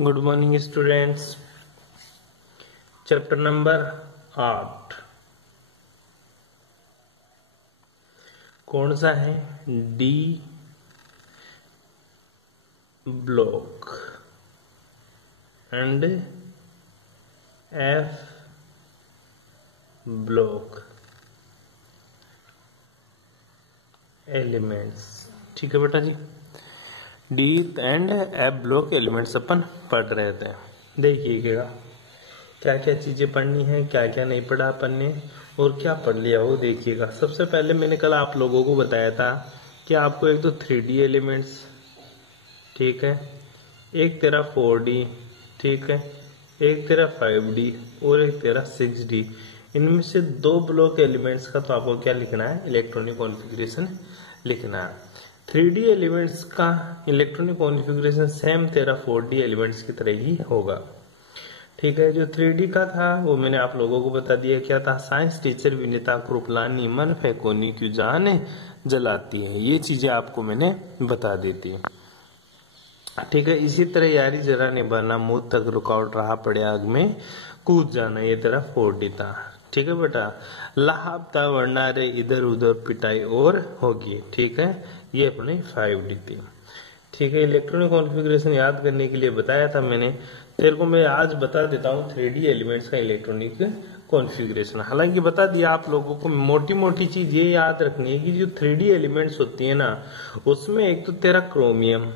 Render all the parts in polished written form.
Good morning students. Chapter number 8 कौन सा है? D block and F block elements. ठीक है बेटा जी, D and F block elements अपन पढ़ रहे थे। देखिएगा क्या क्या चीजें पढ़नी है, क्या क्या नहीं पढ़ा अपन ने और क्या पढ़ लिया वो देखिएगा। सबसे पहले मैंने कल आप लोगों को बताया था कि आपको एक तो 3D एलिमेंट्स, ठीक है, एक तेरा 4D, ठीक है, एक तेरा 5D और एक तेरा 6D। इनमें से दो ब्लॉक एलिमेंट्स का तो आपको क्या लिखना है? इलेक्ट्रॉनिक कॉन्फ़िगरेशन लिखना है। 3D एलिमेंट्स का इलेक्ट्रॉनिक कॉन्फ़िगरेशन सेम तेरा 4D एलिमेंट्स की तरह ही होगा। ठीक है, जो 3D का था वो मैंने आप लोगों को बता दिया क्या था। साइंस टीचर विनीता कृपलानी मन फेकोनी क्यों जान जलाती है, ये चीजें आपको मैंने बता दी थी। ठीक है, इसी तरह यारी जरा निभाना मौत तक रुकावट रहा पड़े आग में कूद जाना, ये तेरा 4D था। ठीक है बेटा, लापता वरना रे इधर उधर पिटाई और होगी। ठीक है, ये अपनी 5D थी। ठीक है, इलेक्ट्रॉनिक कॉन्फ़िगरेशन याद करने के लिए बताया था मैंने तेरे को। मैं आज बता देता हूँ 3D एलिमेंट्स का इलेक्ट्रॉनिक कॉन्फ़िगरेशन। हालांकि बता दिया आप लोगों को, मोटी मोटी चीज ये याद रखनी है कि जो 3D एलिमेंट्स होती है ना, उसमें एक तो तेरा क्रोमियम,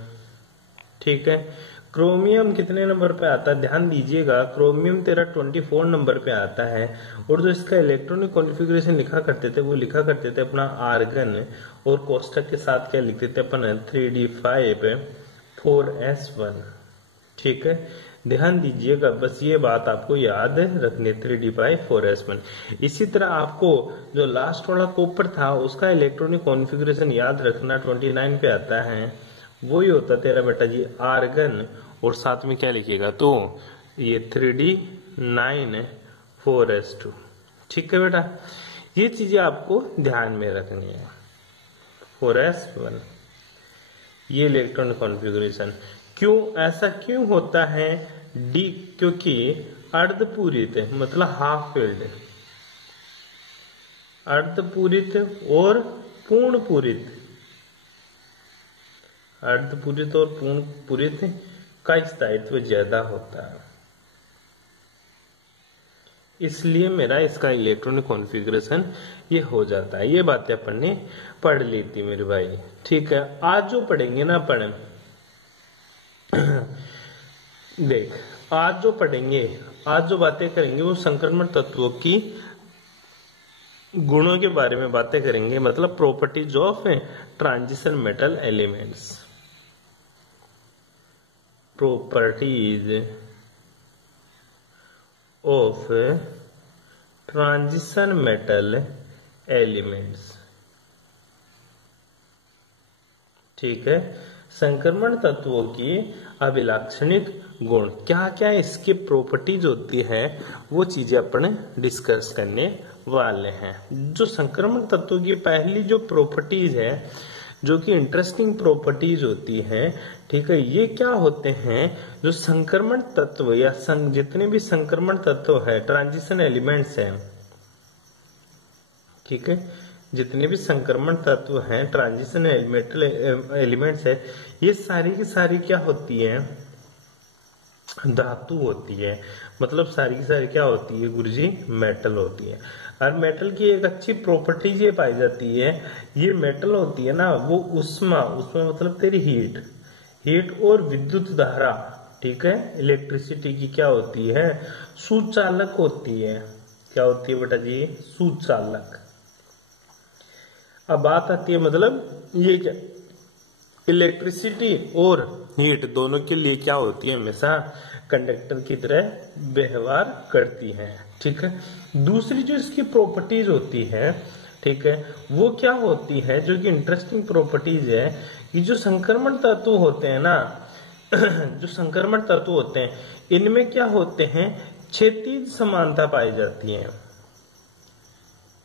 ठीक है, क्रोमियम कितने नंबर पे आता है ध्यान दीजिएगा। क्रोमियम तेरा 24 नंबर पे आता है। और जो इसका इलेक्ट्रॉनिक कॉन्फ़िगरेशन लिखा करते थे वो लिखा करते थे अपना आर्गन और कोष्ठक के साथ क्या लिखते थे अपन? 3D5 4s1। ठीक है, ध्यान दीजिएगा, बस ये बात आपको याद रखनी है, 3D5 4s1। इसी तरह आपको जो लास्ट वाला कॉपर था उसका इलेक्ट्रॉनिक कॉन्फ़िगरेशन याद रखना, 29 पे आता है। वही होता तेरा बेटा जी आर्गन और साथ में क्या लिखिएगा तो ये 3D9 4s2। ठीक है बेटा, ये चीजें आपको ध्यान में रखनी है। 4s1 ये इलेक्ट्रॉनिक कॉन्फ़िगरेशन। क्यों ऐसा क्यों होता है? डी क्योंकि अर्धपूरित मतलब हाफ फिल्ड, अर्धपूरित और पूर्ण पूरित, अर्धपूरित और पूर्ण पूरित का स्थायित्व ज्यादा होता है, इसलिए मेरा इसका इलेक्ट्रॉनिक कॉन्फ़िगरेशन ये हो जाता है। ये बातें अपन ने पढ़ ली थी मेरे भाई। ठीक है, आज जो पढ़ेंगे ना अपन देख, आज जो पढ़ेंगे, आज जो बातें करेंगे वो संक्रमण तत्वों की गुणों के बारे में बातें करेंगे, मतलब properties of transition metal elements, properties of transition metal elements. ठीक है, संक्रमण तत्वों की अभिलाक्षणिक गुण क्या क्या इसकी प्रॉपर्टीज होती है वो चीजें अपन डिस्कस करने वाले हैं। जो संक्रमण तत्वों की पहली जो प्रॉपर्टीज है, जो कि इंटरेस्टिंग प्रॉपर्टीज होती है, ठीक है, ये क्या होते हैं? जो संक्रमण तत्व या जितने भी संक्रमण तत्व है, ट्रांजिशन एलिमेंट्स हैं, ठीक है, जितने भी संक्रमण तत्व हैं, ट्रांजिशन एलिमेंट्स है, ये सारी की सारी क्या होती है? धातु होती है। मतलब सारी की सारी क्या होती है गुरुजी? मेटल होती है। और मेटल की एक अच्छी प्रॉपर्टीज ये पाई जाती है, ये मेटल होती है ना वो उष्मा, उष्मा मतलब तेरी हीट, हीट और विद्युत धारा, ठीक है, इलेक्ट्रिसिटी की क्या होती है? सुचालक होती है। क्या होती है बेटा जी? सुचालक। अब बात आती है मतलब ये क्या, इलेक्ट्रिसिटी और हीट दोनों के लिए क्या होती है? हमेशा कंडक्टर की तरह व्यवहार करती हैं। ठीक है, दूसरी जो इसकी प्रॉपर्टीज होती है, ठीक है, वो क्या होती है? जो कि इंटरेस्टिंग प्रॉपर्टीज है कि जो संक्रमण तत्व होते हैं ना जो संक्रमण तत्व होते हैं इनमें क्या होते हैं? क्षैतिज समानता पाई जाती है,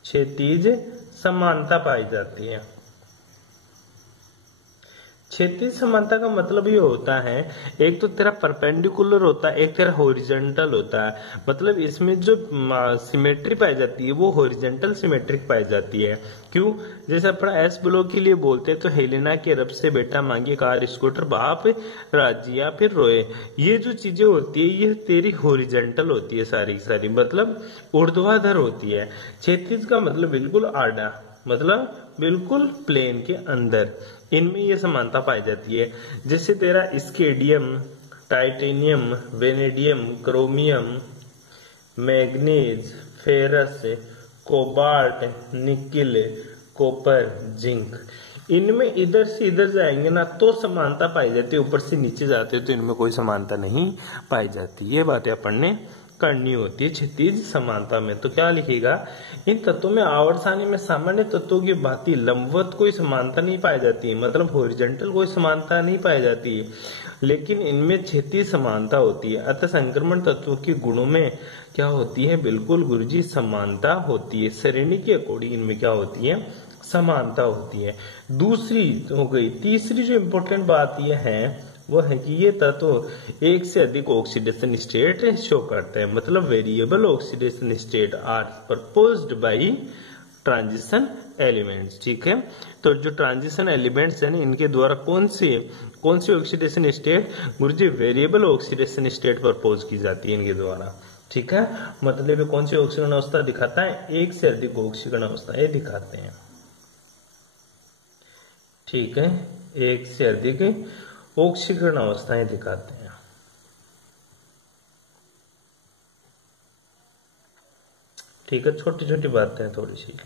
क्षैतिज समानता पाई जाती है। क्षैतिज समानता का मतलब ये होता है, एक तो तेरा परपेंडिकुलर होता है, एक तेरा हॉरिजॉन्टल होता है। मतलब इसमें जो सिमेट्री पाई जाती है वो हॉरिजॉन्टल सिमेट्रिक पाई जाती है। क्यों? जैसे अपना एस ब्लॉक के लिए बोलते हैं तो हेलेना के रब से बेटा मांगे कार स्कूटर बाप राजी या फिर रोए, ये जो चीजें होती है ये तेरी हॉरिजॉन्टल होती है सारी सारी, मतलब ऊर्ध्वाधर होती है। क्षैतिज का मतलब बिल्कुल आड़ा, मतलब बिल्कुल प्लेन के अंदर, इनमें ये समानता पाई जाती है। जैसे तेरा scandium, titanium, vanadium, chromium, manganese, ferrous, cobalt, nickel, copper, zinc, इनमें इधर से इधर जाएंगे ना तो समानता पाई जाती है, ऊपर से नीचे जाते हैं तो इनमें कोई समानता नहीं पाई जाती। ये बातें अपन ने करनी होती है क्षैतिज समानता में। तो क्या लिखेगा, इन तत्वों में आवर्त सारणी में सामान्य तत्वों की भांति लंबवत कोई समानता नहीं पाई जाती, मतलब हॉरिजॉन्टल कोई समानता नहीं पाई जाती, लेकिन इनमें क्षैतिज समानता होती है। अतः संक्रमण तत्वों के गुणों में क्या होती है, बिल्कुल गुरुजी समानता होती है। श्रेणी के अकॉर्डिंग इनमें क्या होती है, समानता होती है। दूसरी हो गई। तीसरी जो इम्पोर्टेंट बात यह है वो है कि ये तत्व एक से अधिक ऑक्सीडेशन स्टेट शो करते हैं, मतलब variable oxidation state are proposed by transition elements. ठीक है, तो जो ट्रांजिशन एलिमेंट्स है ना इनके द्वारा कौन सी ऑक्सीडेशन स्टेट, गुरुजी वेरिएबल ऑक्सीडेशन स्टेट प्रपोज की जाती है इनके द्वारा। ठीक है, मतलब कौन सी ऑक्सीकरण अवस्था दिखाता है, एक से अधिक ऑक्सीकरण अवस्था ये दिखाते हैं। ठीक है, एक से अधिक ऑक्सीकरण अवस्थाएं दिखाते हैं। ठीक है, छोटी छोटी बातें हैं थोड़ी सी।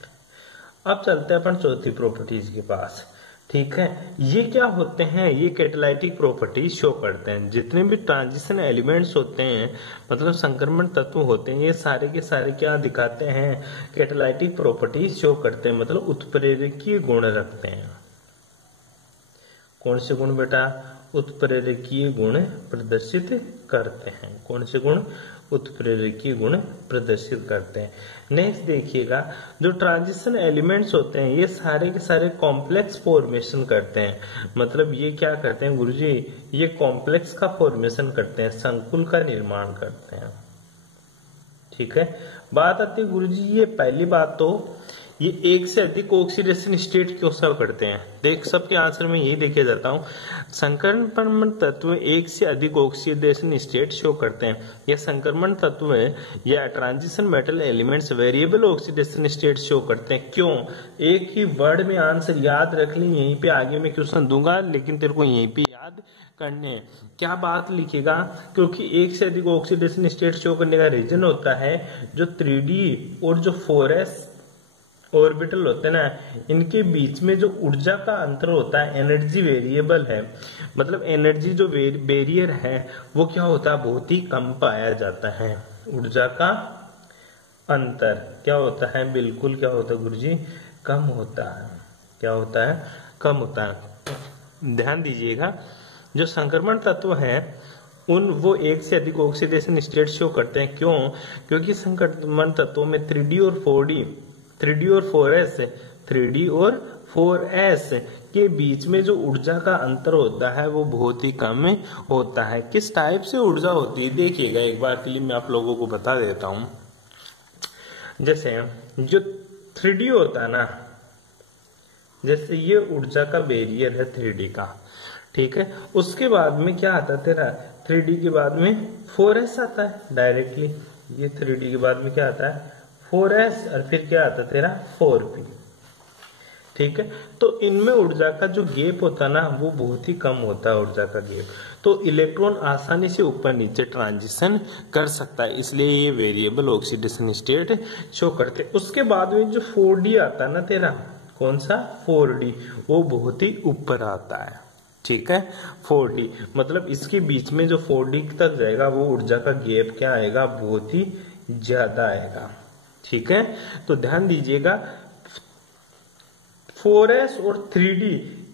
अब चलते हैं अपन चौथी प्रॉपर्टीज के पास। ठीक है, ये क्या होते हैं, ये कैटालाइटिक प्रॉपर्टीज शो करते हैं। जितने भी ट्रांजिशन एलिमेंट्स होते हैं, मतलब संक्रमण तत्व होते हैं, ये सारे के सारे क्या दिखाते हैं, कैटालाइटिक प्रॉपर्टीज शो करते हैं, मतलब उत्प्रेरकीय गुण रखते हैं। कौन से गुण बेटा, उत्प्रेरकीय गुण प्रदर्शित करते हैं। कौन से गुण, उत्प्रेरकीय गुण प्रदर्शित करते हैं। नेक्स्ट देखिएगा, जो ट्रांजिशन एलिमेंट्स होते हैं ये सारे के सारे कॉम्प्लेक्स फॉर्मेशन करते हैं, मतलब ये क्या करते हैं गुरुजी, ये कॉम्प्लेक्स का फॉर्मेशन करते हैं, संकुल का निर्माण करते हैं। ठीक है, बात आती है गुरुजी, ये पहली बात तो ये एक से अधिक ऑक्सीडेशन स्टेट क्यों शो करते हैं। देख सबके आंसर में यही देखे जाता हूँ, संक्रमण तत्व एक से अधिक ऑक्सीडेशन स्टेट शो करते हैं। यह संक्रमण तत्व या transition metal elements variable oxidation state show करते हैं। क्यों, एक ही वर्ड में आंसर याद रख ली, यहीं पे आगे मैं क्वेश्चन दूंगा लेकिन तेरे को यहीं पे याद करने। क्या बात लिखेगा, क्योंकि एक से अधिक ऑक्सीडेशन स्टेट शो करने का रीजन होता है जो 3D और जो 4s ऑर्बिटल होते हैं ना, इनके बीच में जो ऊर्जा का अंतर होता है, एनर्जी वेरिएबल है, मतलब एनर्जी जो बैरियर है वो क्या होता है, बहुत ही कम पाया जाता है। ऊर्जा का अंतर क्या होता है, बिल्कुल क्या होता है गुरुजी, कम होता है। क्या होता है, कम होता है। ध्यान दीजिएगा, जो संक्रमण तत्व है वो एक से अधिक ऑक्सीडेशन स्टेट शो करते हैं। क्यों, क्योंकि संक्रमण तत्वों में 3D और 4S 3D और 4S के बीच में जो ऊर्जा का अंतर होता है वो बहुत ही कम होता है। किस टाइप से ऊर्जा होती है देखिएगा, एक बार के लिए मैं आप लोगों को बता देता हूं। जैसे जो 3D होता है ना, जैसे ये ऊर्जा का बैरियर है 3D का, ठीक है, उसके बाद में क्या आता है तेरा, 3D के बाद में 4S आता है डायरेक्टली, ये 3D के बाद में क्या आता है 4S, और फिर क्या आता है तेरा 4P। ठीक है, तो इनमें ऊर्जा का जो गैप होता है ना वो बहुत ही कम होता है, ऊर्जा का गैप, तो इलेक्ट्रॉन आसानी से ऊपर नीचे ट्रांजिशन कर सकता है, इसलिए ये वेरिएबल ऑक्सीडेशन स्टेट शो करते। उसके बाद में जो 4D आता है ना तेरा, कौन सा 4D, वो बहुत ही ऊपर आता है। ठीक है, 4D मतलब इसके बीच में जो 4D तक जाएगा वो ऊर्जा का गैप क्या आएगा, बहुत ही ज्यादा आएगा। ठीक है, तो ध्यान दीजिएगा 4S और 3D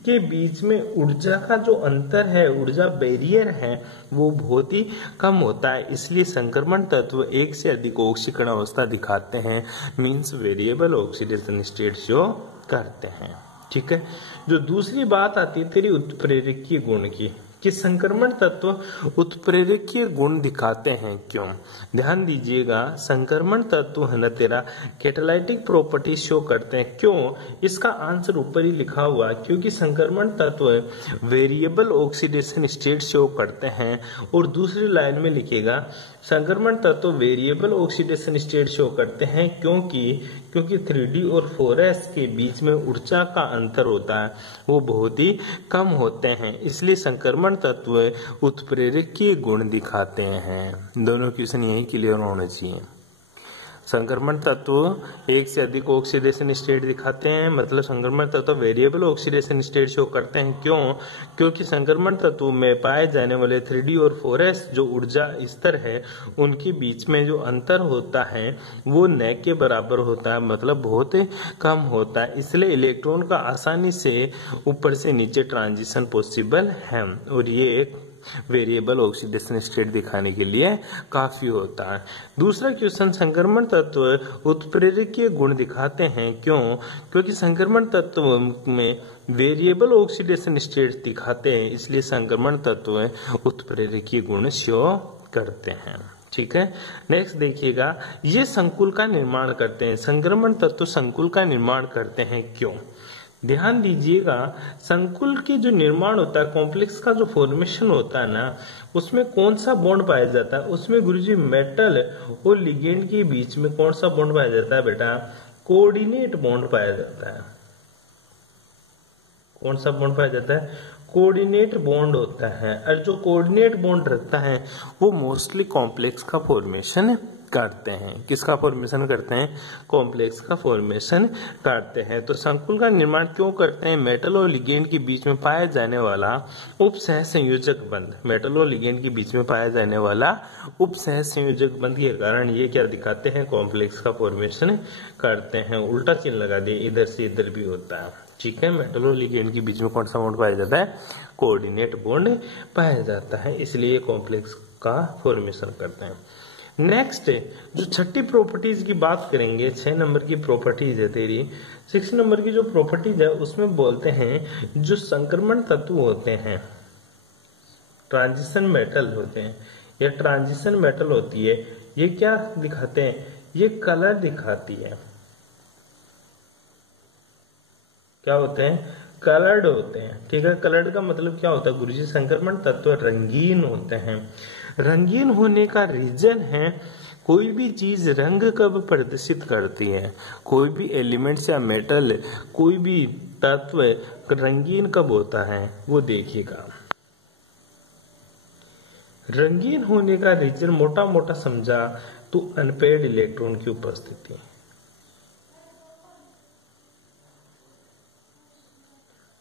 के बीच में ऊर्जा का जो अंतर है, ऊर्जा बैरियर है, वो बहुत ही कम होता है, इसलिए संक्रमण तत्व एक से अधिक ऑक्सीकरण अवस्था दिखाते हैं, means variable oxidation state show करते हैं। ठीक है। जो दूसरी बात आती है तेरी उत्प्रेरकीय गुण की, कि संक्रमण तत्व उत्प्रेरकीय गुण दिखाते हैं क्यों। ध्यान दीजिएगा, संक्रमण तत्व है ना तेरा कैटालाइटिक प्रॉपर्टी शो करते हैं क्यों। इसका आंसर ऊपर ही लिखा हुआ है, क्योंकि संक्रमण तत्व वेरिएबल ऑक्सीडेशन स्टेट शो करते हैं। और दूसरी लाइन में लिखेगा संक्रमण तत्व वेरिएबल ऑक्सीडेशन स्टेट शो करते हैं क्योंकि 3D और 4s के बीच में ऊर्जा का अंतर होता है, वो बहुत ही कम होते हैं, इसलिए संक्रमण तत्व उत्प्रेरकीय गुण दिखाते हैं। दोनों क्वेश्चन यही क्लियर होने चाहिए। संक्रमण तत्व एक से अधिक ऑक्सीडेशन स्टेट दिखाते हैं, मतलब संक्रमण तत्व वेरिएबल ऑक्सीडेशन स्टेट शो करते हैं क्योंकि संक्रमण तत्व में पाए जाने वाले 3D और 4s जो ऊर्जा स्तर है उनके बीच में जो अंतर होता है वो न के बराबर होता है, मतलब बहुत कम होता है, इसलिए इलेक्ट्रॉन का आसानी से ऊपर से नीचे ट्रांजिशन पॉसिबल है। और ये एक वेरिएबल ऑक्सीडेशन स्टेट दिखाने के लिए काफी होता है। दूसरा क्वेश्चन, संक्रमण तत्व उत्प्रेरकीय गुण दिखाते हैं क्योंकि संक्रमण तत्व में वेरिएबल ऑक्सीडेशन स्टेट दिखाते हैं, इसलिए संक्रमण तत्व उत्प्रेरकीय गुण शो करते हैं। ठीक है। नेक्स्ट देखिएगा, ये संकुल का निर्माण करते हैं। संक्रमण तत्व संकुल का निर्माण करते हैं क्यों। ध्यान दीजिएगा, संकुल के जो निर्माण होता है, कॉम्प्लेक्स का जो फॉर्मेशन होता है ना, उसमें कौन सा बॉन्ड पाया जाता है। उसमें गुरुजी मेटल और लिगेंड के बीच में कौन सा बॉन्ड पाया जाता है बेटा, कोऑर्डिनेट बॉन्ड पाया जाता है। कौन सा बॉन्ड पाया जाता है, कोऑर्डिनेट बॉन्ड होता है। और जो कोऑर्डिनेट बॉन्ड रखता है वो मोस्टली कॉम्प्लेक्स का फॉर्मेशन करते हैं। किसका फॉर्मेशन करते हैं, कॉम्प्लेक्स का फॉर्मेशन करते हैं। तो संकुल का निर्माण क्यों करते हैं, मेटल और लिगेंड के बीच में पाया जाने वाला उपसह संयोजक बंध, मेटल और लिगेंड के बीच में पाया जाने वाला उपसह संयोजक बंध के कारण ये क्या दिखाते हैं, कॉम्प्लेक्स का फॉर्मेशन करते हैं। उल्टा चिन्ह लगा दिए, इधर से इधर भी होता है। ठीक है। मेटल और लिगेंड के बीच में कौन सा बॉन्ड पाया जाता है, कोऑर्डिनेट बॉन्ड पाया जाता है, इसलिए कॉम्प्लेक्स का फॉर्मेशन करते हैं। नेक्स्ट जो छठी प्रॉपर्टीज की बात करेंगे, 6 नंबर की प्रॉपर्टीज है तेरी। 6 नंबर की जो प्रॉपर्टीज है उसमें बोलते हैं जो संक्रमण तत्व होते हैं, ट्रांजिशन मेटल होते हैं या ट्रांजिशन मेटल होती है, ये क्या दिखाते हैं, ये कलर दिखाती है। क्या होते हैं, कलर्ड होते हैं। ठीक है। कलर्ड का मतलब क्या होता है गुरुजी, संक्रमण तत्व रंगीन होते हैं। रंगीन होने का रीजन है, कोई भी चीज रंग कब प्रदर्शित करती है, कोई भी एलिमेंट्स या मेटल, कोई भी तत्व रंगीन कब होता है, वो देखिएगा। रंगीन होने का रीजन मोटा मोटा समझा तो अनपेयर्ड इलेक्ट्रॉन की उपस्थिति,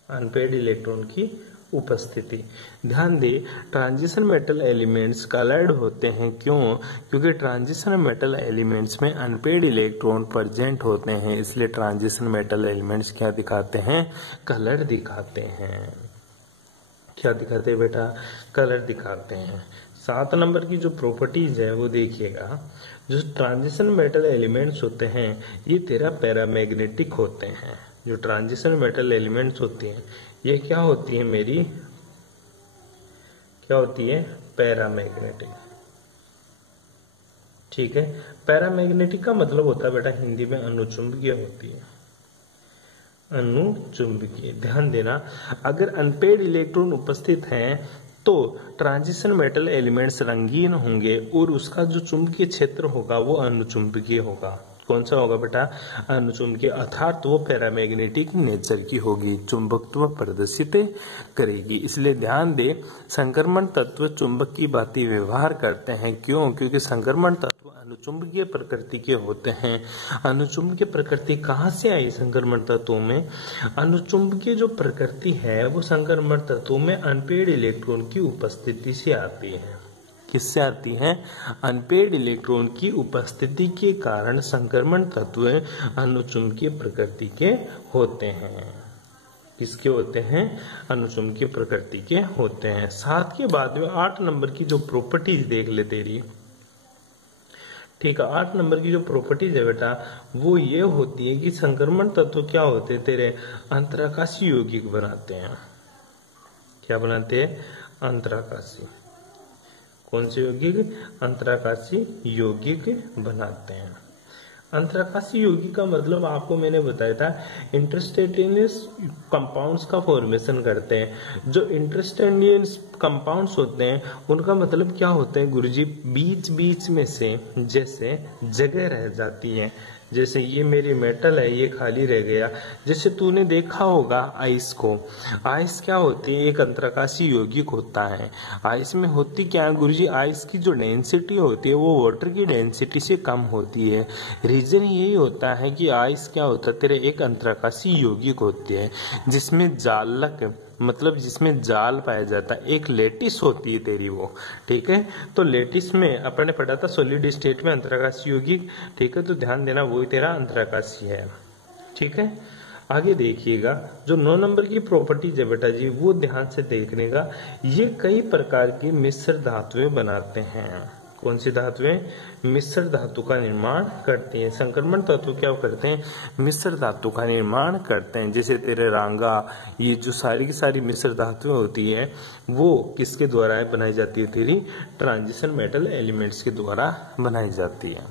अनपेयर्ड इलेक्ट्रॉन की उपस्थिति। ध्यान दे, ट्रांजिशन मेटल एलिमेंट्स कलर्ड होते हैं क्योंकि ट्रांजिशन मेटल एलिमेंट्स में अनपेयर्ड इलेक्ट्रॉन प्रेजेंट होते हैं, इसलिए ट्रांजिशन मेटल एलिमेंट्स क्या दिखाते हैं, कलर दिखाते हैं। क्या दिखाते हैं बेटा, कलर दिखाते हैं। 7 नंबर की जो प्रॉपर्टीज है वो देखिएगा, जो ट्रांजिशन मेटल एलिमेंट्स होते हैं ये तेरा पैरामैग्नेटिक होते हैं। जो ट्रांजिशन मेटल एलिमेंट्स होती हैं ये क्या होती है मेरी, क्या होती है, पैरामैग्नेटिक। ठीक है। पैरामैग्नेटिक का मतलब होता है बेटा हिंदी में अनुचुंबकीय होती है, अनुचुंबकीय। ध्यान देना, अगर अनपेयर्ड इलेक्ट्रॉन उपस्थित हैं तो ट्रांजिशन मेटल एलिमेंट्स रंगीन होंगे और उसका जो चुंबकीय क्षेत्र होगा वो अनुचुंबकीय होगा। कौन सा होगा बेटा, अनुचुंबकीय, अर्थात वो पैरामैग्नेटिक नेचर की होगी, चुंबकत्व प्रदर्शित करेगी। इसलिए ध्यान दे, संक्रमण तत्व चुंबक की भांति व्यवहार करते हैं क्योंकि संक्रमण तत्व अनुचुंबकीय प्रकृति के होते हैं। अनुचुंबकीय प्रकृति कहाँ से आई संक्रमण तत्वों में, अनुचुंबकीय जो प्रकृति है वो संक्रमण तत्वों में अनपेयर्ड इलेक्ट्रॉन की उपस्थिति से आती है। किससे आती है, अनपेयर्ड इलेक्ट्रॉन की उपस्थिति के कारण संक्रमण तत्व अनुचुंबकीय प्रकृति के होते हैं। किसके होते हैं, अनुचुंबकीय प्रकृति के होते हैं। साथ के बाद में 8 नंबर की जो प्रॉपर्टीज देख ले तेरी, ठीक है। 8 नंबर की जो प्रॉपर्टीज है बेटा वो ये होती है कि संक्रमण तत्व क्या होते हैं तेरे अंतराकाशी यौगिक बनाते हैं। क्या बनाते हैं? अंतराकाशी। कौन से यौगिक? अंतराकाशी यौगिक बनाते हैं। अंतराकाशी यौगिक का मतलब आपको मैंने बताया था इंटरस्टेनियस कंपाउंड्स का फॉर्मेशन करते हैं। जो इंटरस्टेनियस कंपाउंड्स होते हैं उनका मतलब क्या होता है गुरुजी? बीच बीच में से जैसे जगह रह जाती है, जैसे ये मेरी मेटल है ये खाली रह गया। जैसे तूने देखा होगा आइस को, आइस क्या होती है? एक अंतराकाशी यौगिक होता है। आइस में होती क्या है गुरुजी? आइस की जो डेंसिटी होती है वो वाटर की डेंसिटी से कम होती है। रीजन यही होता है कि आइस क्या होता है तेरे एक अंतराकाशी यौगिक होती है जिसमें जालक मतलब जिसमें जाल पाया जाता है, एक लेटिस होती है तेरी वो। ठीक है, तो लेटिस में अपन ने पढ़ा था सॉलिड स्टेट में अंतराकाशी यौगिक। ठीक है, तो ध्यान देना वही तेरा अंतराकाशी है। ठीक है, आगे देखिएगा जो 9 नंबर की प्रॉपर्टीज है बेटा जी वो ध्यान से देखने का। ये कई प्रकार की मिश्र धातुएं बनाते हैं। कौन सी धातुएं? मिश्र धातु का निर्माण करते हैं। संक्रमण तत्व क्या करते हैं? मिश्र धातु का निर्माण करते हैं। जैसे तेरे रांगा, ये जो सारी की सारी मिश्र धातुएं होती है वो किसके द्वारा बनाई जाती है? तेरी ट्रांजिशन मेटल एलिमेंट्स के द्वारा बनाई जाती है।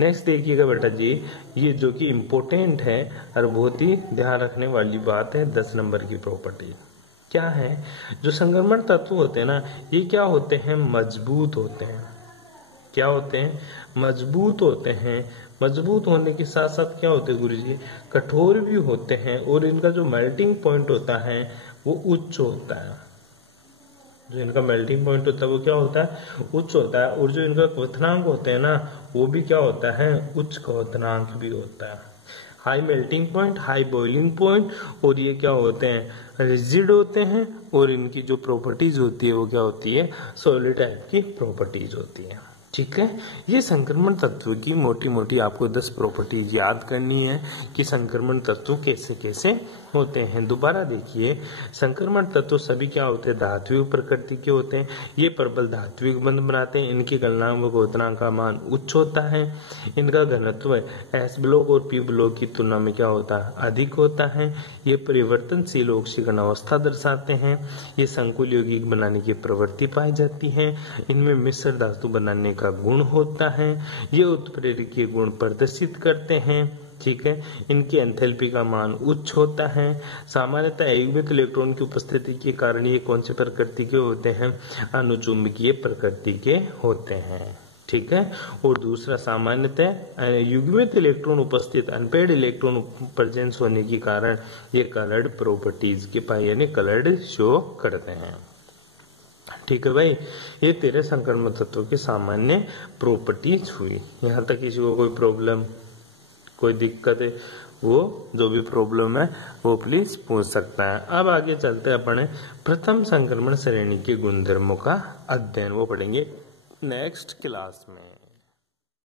नेक्स्ट देखिएगा बेटा जी, ये जो कि इम्पोर्टेंट है और बहुत ही ध्यान रखने वाली बात है 10 नंबर की प्रॉपर्टी क्या है? जो संक्रमण तत्व होते हैं ना ये क्या होते हैं? मजबूत होते हैं। क्या होते हैं? मजबूत होते हैं। मजबूत होने के साथ साथ क्या होते हैं गुरुजी? कठोर भी होते हैं और इनका जो मेल्टिंग पॉइंट होता है वो उच्च होता है। जो इनका मेल्टिंग पॉइंट होता है वो क्या होता है? उच्च होता है। और जो इनका क्वथनांक होते हैं ना वो भी क्या होता है? उच्च क्वथनांक भी होता है। High melting point, high boiling point, और ये क्या होते हैं? रिजिड होते हैं। और इनकी जो प्रॉपर्टीज होती है वो क्या होती है? सॉलिड टाइप की प्रॉपर्टीज होती है। ठीक है, ये संक्रमण तत्व की मोटी मोटी आपको 10 प्रॉपर्टीज याद करनी है कि संक्रमण तत्व कैसे कैसे होते हैं। दोबारा देखिए, संक्रमण तत्व सभी क्या होते हैं? धात्विक प्रकृति के होते हैं। ये प्रबल धात्विक बंध बनाते हैं। इनकी गलनांक व क्वथनांक का मान उच्च होता है। इनका घनत्व एस ब्लॉक और पी ब्लॉक की तुलना में क्या होता है? अधिक होता है। ये परिवर्तनशील ऑक्सीकरण अवस्था दर्शाते हैं। ये संकुल यौगिक बनाने की प्रवृत्ति पाई जाती है। इनमें मिश्र धातु बनाने का गुण होता है। ये उत्प्रेरकीय गुण प्रदर्शित करते हैं। ठीक है, इनकी एंथैल्पी का मान उच्च होता है। सामान्यतः अयुग्मित इलेक्ट्रॉन की उपस्थिति के कारण ये कौन से प्रकृति के होते हैं? अनुचुंबकीय प्रकृति के होते हैं। ठीक है, और दूसरा सामान्यतः युग्मित इलेक्ट्रॉन उपस्थित अनपेड इलेक्ट्रॉन प्रेजेंस होने के कारण ये कलर्ड प्रॉपर्टीज के पाए यानी कलर्ड शो करते हैं। ठीक है भाई, ये तेरे संक्रमण तत्व की सामान्य प्रॉपर्टीज हुई। यहाँ तक किसी को कोई प्रॉब्लम, कोई दिक्कत है वो जो भी प्रॉब्लम है वो प्लीज पूछ सकता है। अब आगे चलते हैं अपने प्रथम संक्रमण श्रेणी के गुणधर्मों का अध्ययन, वो पढ़ेंगे नेक्स्ट क्लास में।